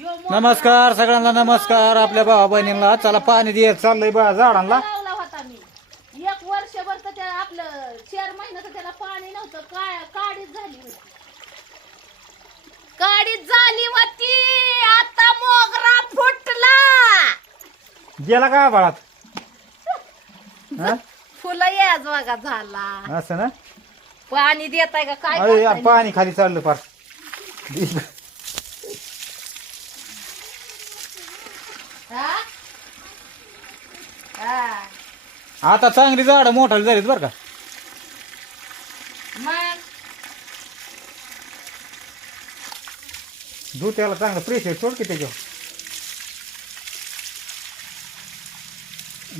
नमस्कार सगळ्यांना नमस्कार आपल्या भावा बहिणींना. चला पाणी दे चाललंय बा झाडांना. लावला होता मी. एक वर्षभर तर त्या आपलं चार महिन्याचं त्याला पाणी नव्हतं. काय काडीच झाली होती. काडीच झाली होती. आता मोगरा फुटला. गेला का बाळात हा? फुलं याच बघा झाला. असं ना? पाणी देताय का? काय अरे यार करताय? पाणी खाली चाललं फार हा? हा. आता चांगली झाडं मोठाली झालीत बरं का. मग? दूध त्याला चांगलं प्रेशर सोड की त्याच्यावर.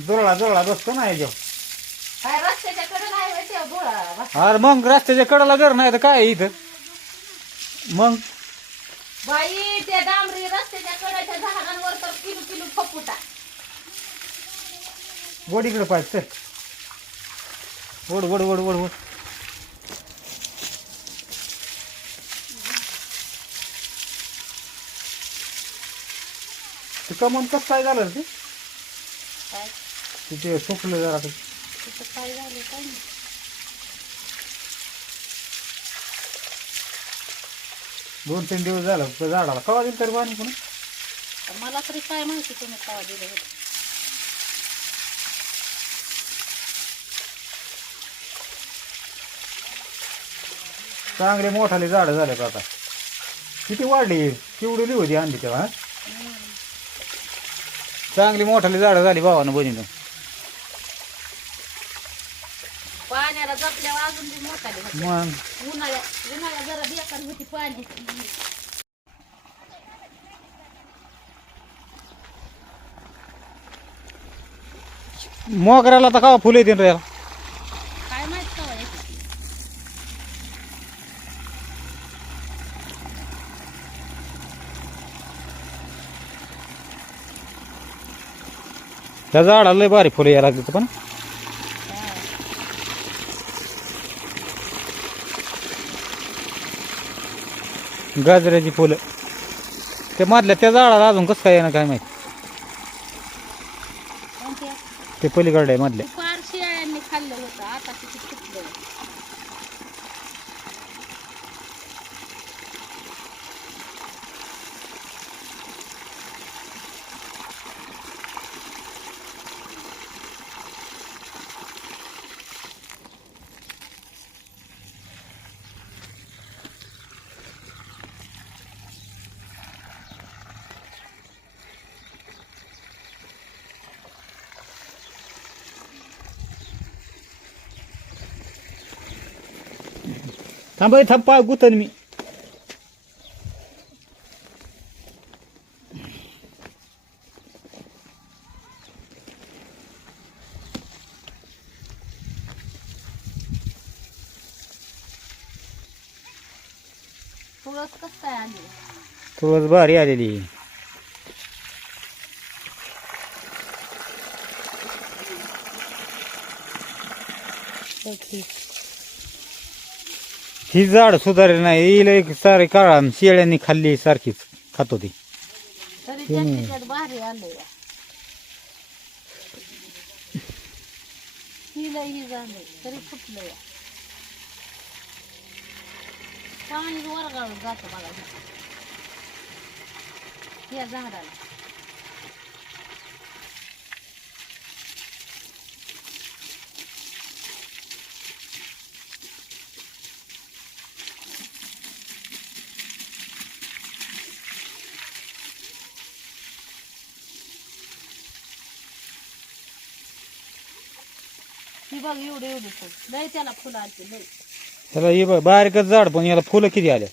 जोळा जोळा बसतो ना याच्यावर. काय रस्त्याच्या कडे नाही होय ते गोळा अरे मग रस्त्याच्या कडेला घर नाही तर काय आहे इथं? मग? बाई त्या डांबरी रस्त्याच्या कडेच्या झाडांवर तर किलो किलो फपुटा. गोड इकडे पाहिजे चल. ओढ ओढ ओढ ओढ ओढ ते कमवून कसं काय झालं रे ते? काय? तिथे सुकलं जरा ते. तिथं काय झालं काय नाही दोन तीन दिवस झालं झाडाला कवा दिलं तरी पाणी तर मला तरी काय माहिती तुम्ही काय दिलं होतं. चांगले मोठाले झाडं झाले आता. किती वाढली? केवढी होती आणली तेव्हा? चांगली मोठाली झाडं झाली भावानं बहिणीनं. पाण्याला जपल्यावर अजून बी मोठाली होती. मग? उन्हाळ्या उन्हाळ्या जरा बेकार होती पाणी. मोगऱ्याला तर कवा फुलं येते रे याला? काय माहीत का होय? त्या झाडाला लय भारी फुलं यायला लागली पण. गाजराची फुलं. ते मधल्या त्या झाडाला अजून कसं काय येणं काय माहिती? ते पलीकडे आहे मधल्या ते फार शिळ्यांनी खाल्लं होतं आता किती फुटलं थांब हे थांब पाय गुतन मी तुळस कसं काय आली तुळस भारी आलेली ही झाड सुधारली नाही हिला एक सारे काळा शेळ्यांनी खाल्ली सारखीच खात होती. तरी भारी आलंय हिला ही तरी फुटलं. या पाणी वरगाळून जातं मला या झाडाला. ही बघ एवढी एवढी फुल. लय त्याला फुलं आलती लय त्याला हे बघ बारीकच झाड पण याला फुलं किती आले?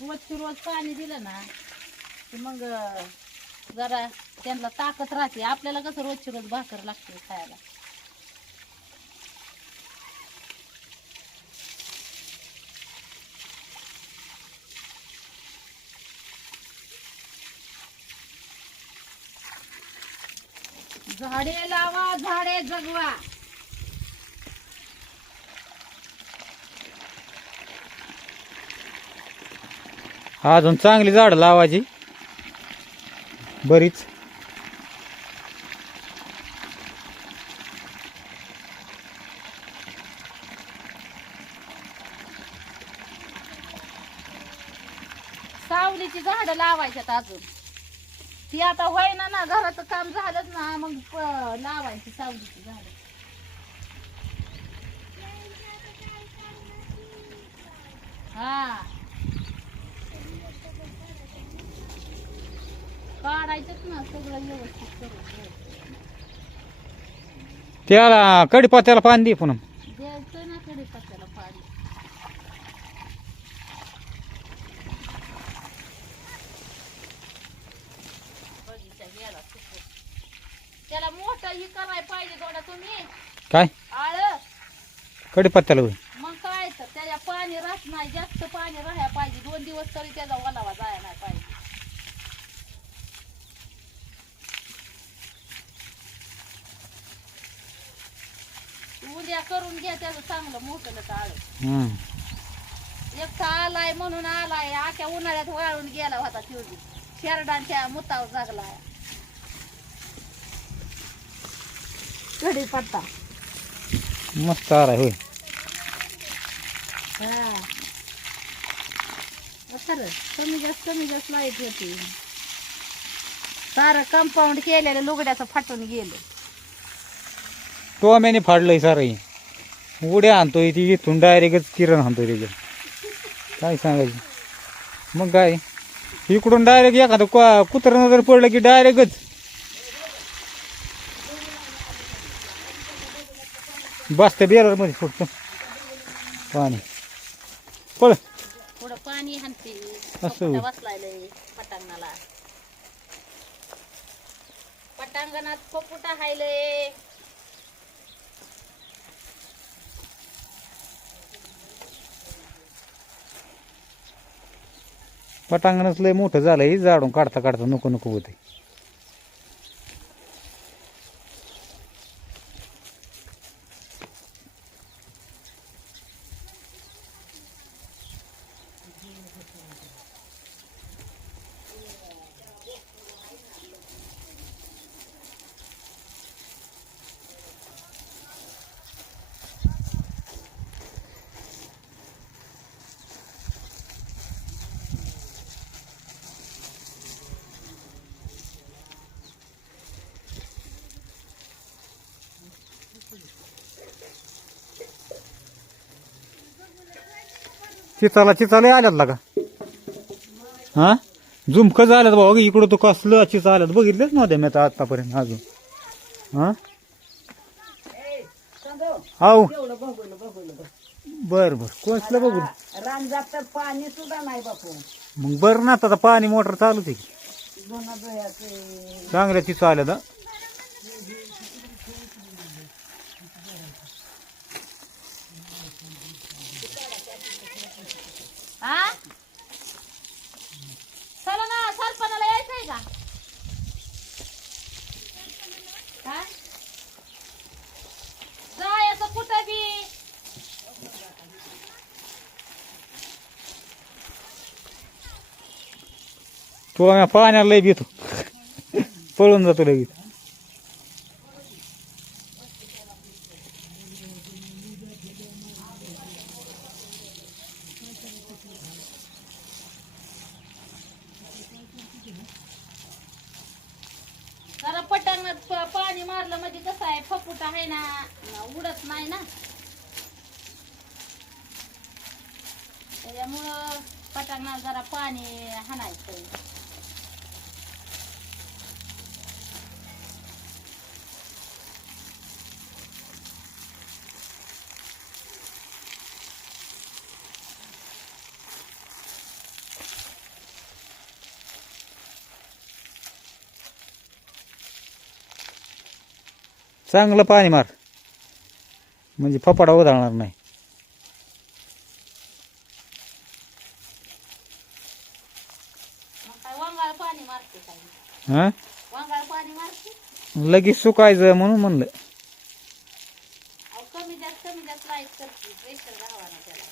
रोजची रोज पाणी दिलं ना की मग अं, जरा त्यांना ताकद राहते. आपल्याला कसं रोजची रोज भाकर लागते खायला. झाडे लावा झाडे जगवा. अजून चांगली झाड लावायची. बरीच. सावलीची झाड लावायच्यात अजून. ती आता होईना ना घराचं काम झालंच ना मग प- लावायची सावलीची झाड. हा. काढायचंच ना सगळं व्यवस्थित करून. त्याला कडीपात्याला पाणी दे पुन्हा द्यायचं ना कडीपत्त्याला पाणी बगीचा गेला सुकून. त्याला मोठं ही करायला पाहिजे थोडा तुम्ही. काय? आळ. कडीपत्त्याला होय. मग काय तर त्याच्या पाणी राहत नाही जास्त पाणी राहायला पाहिजे. दोन दिवस तरी त्याचा ओलावा जायला नाही पाहिजे. उद्या करून घ्या त्याचं चांगलं मोठं आळ. हम्म. एक आलाय म्हणून आलाय आख्या उन्हाळ्यात वाळून गेला होता तेवढी शेरडांच्या मुतावर जागलाय कढी पत्ता. मस्त आलाय होय. हा. खरं कमी जास्त कमी जास्त लाइट होती. सारं कंपाऊंड केलेलं लुगड्याचं फाटून गेलं. टोम्याने फाडलंय सारं उड्या आणतोय ती इथून डायरेक्टच किरण आणतोय त्याच्यात काय सांगायचं? मग काय? इकडून डायरेक्ट एखादं कुत्रं जर पडलं की डायरेक्टच. बसतं बेलरमध्ये फक्त. पाणी. पळ. थोडं पाणी हाणते असं होय. बसलाय पटांगणाला. पटांगणात पपुटा हायलय. पटांगणच लय मोठं झालंय जाडून काढता काढता नको नको होते चिचाला चिचाला आल्यात लागा. हा? झुमकं झाल्यात भाऊ इकडं तो कसलं चिचा आल्यात? बघितलेच नव्हते मी आता आतापर्यंत अजून? हा? हाऊ बर बर. कोणसलं बघू? रांजात तर पाणी सुद्धा नाही बापू मग बरं ना आता पाणी मोटर चालूच आहे की. चांगल्या चिचा आल्यात हा? हा चला ना सरपणाला यायचंय का? काय जायचं कुठं बी? तुला मी पाण्याला लय भीतो पळून जातो लगेच जरा पटांगणात प- पाणी मारलं म्हणजे कसं आहे फपूट आहे ना उडत नाही ना. त्याच्यामुळं पटांना जरा पाणी हाणायचं चांगलं पाणी मार. म्हणजे फपाडा उधळणार नाही. हा? लगेच सुकायचं म्हणून म्हणलं अहो कमी जास्त कमी जास्त लाइट करते प्रेशर राहावा ना त्याला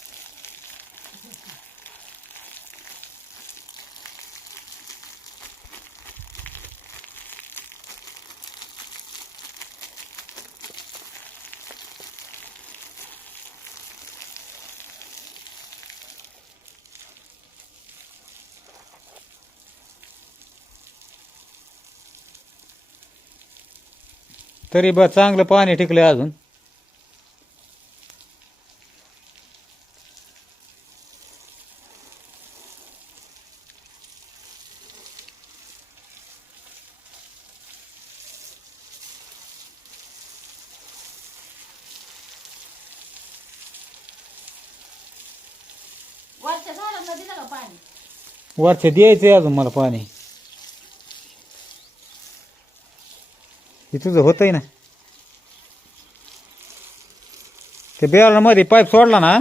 तरी बा चांगलं पाणी टिकलंय अजून. वरच्या द्यायचंय अजून मला पाणी. हे तुझं होतंय ना? ते बेळामध्ये पाईप सोडला ना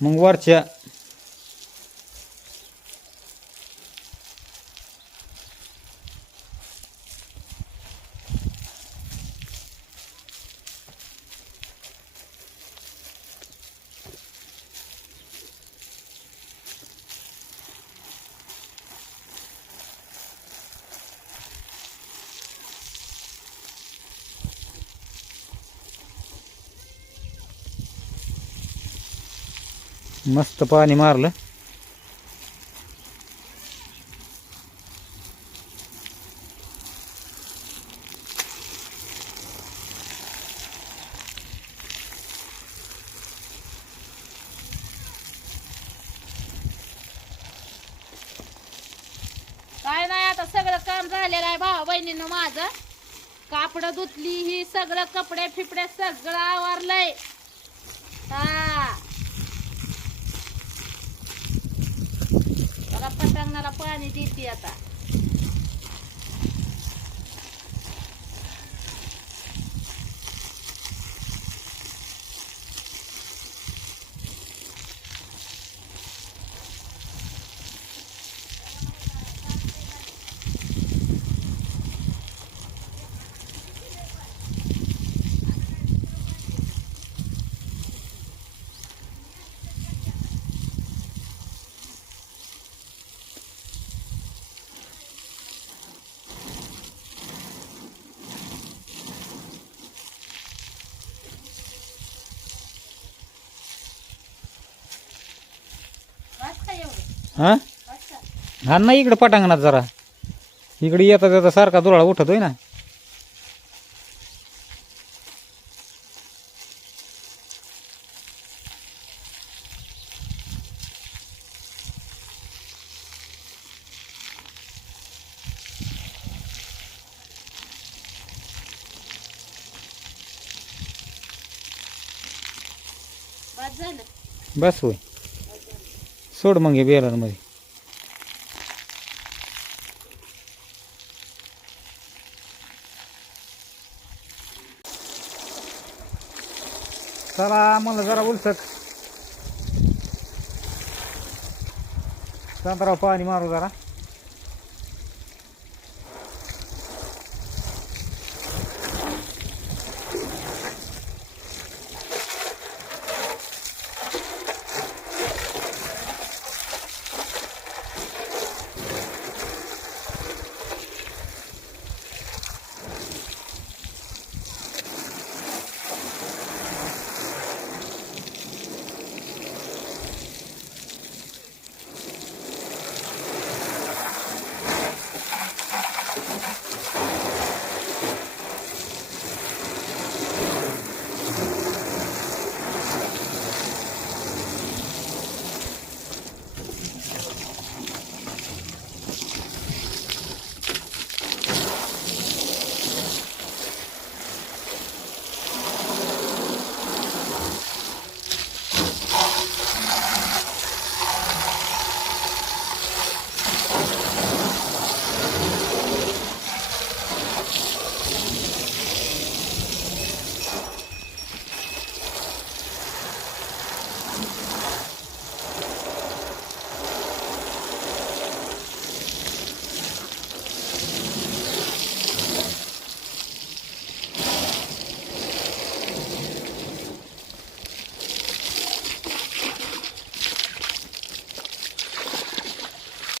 मग वरच्या मस्त पाणी मारलं. काय नाही आता सगळं काम झालेलं आहे भावा बहिणीनं माझं. कापड धुतली ही सगळं कपडे फिपडे सगळं आवरलंय हा मला पाणी देते आता बस का एवढं हा? हा नाही इकडे पटांगणात जरा. इकडे येता येता सारखा दुराळा उठतोय ना. बस होय. सोड मग हे बेलरमध्ये चला मला जरा उलसक चंद्राव पाणी मारू जरा.